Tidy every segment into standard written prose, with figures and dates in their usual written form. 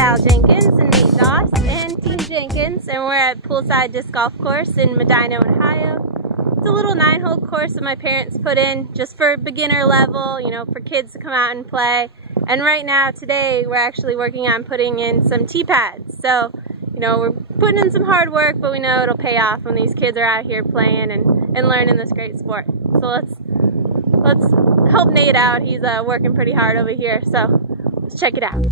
Jenkins and Nate Doss and Team Jenkins, and we're at Poolside Disc Golf Course in Medina, Ohio. It's a little 9-hole course that my parents put in just for beginner level, you know, for kids to come out and play. And right now, today, we're actually working on putting in some tee pads. So, you know, we're putting in some hard work, but we know it'll pay off when these kids are out here playing and learning this great sport. So let's help Nate out. He's working pretty hard over here. So let's check it out.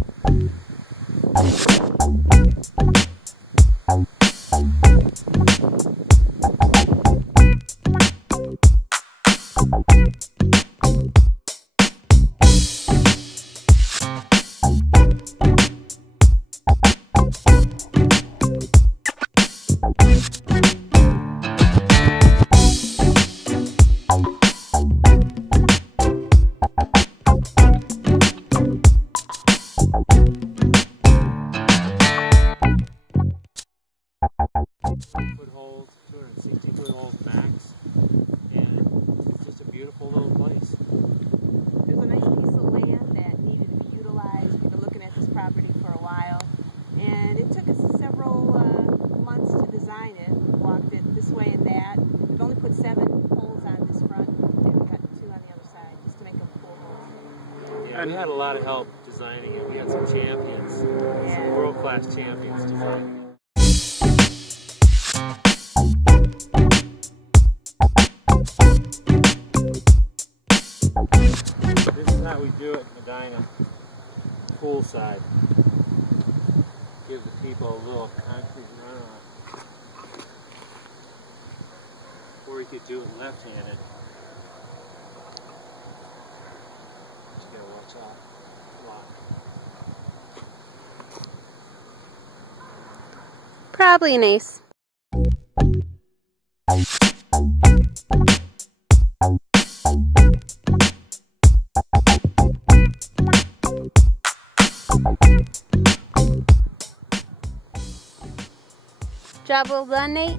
Foot holes, 260-foot holes max, and it's just a beautiful little place. There's a nice piece of land that needed to be utilized. We've been looking at this property for a while, and it took us several months to design it. We walked it this way and that. We've only put 7 holes on this front, and we've got 2 on the other side, just to make them full holes. Yeah, we had a lot of help designing it. We had some champions, some world-class champions designing it. This is how we do it in Medina, poolside. Give the people a little concrete runoff. Or you could do it left-handed. But you gotta watch out a lot. Probably an ace. Job well done, Nate.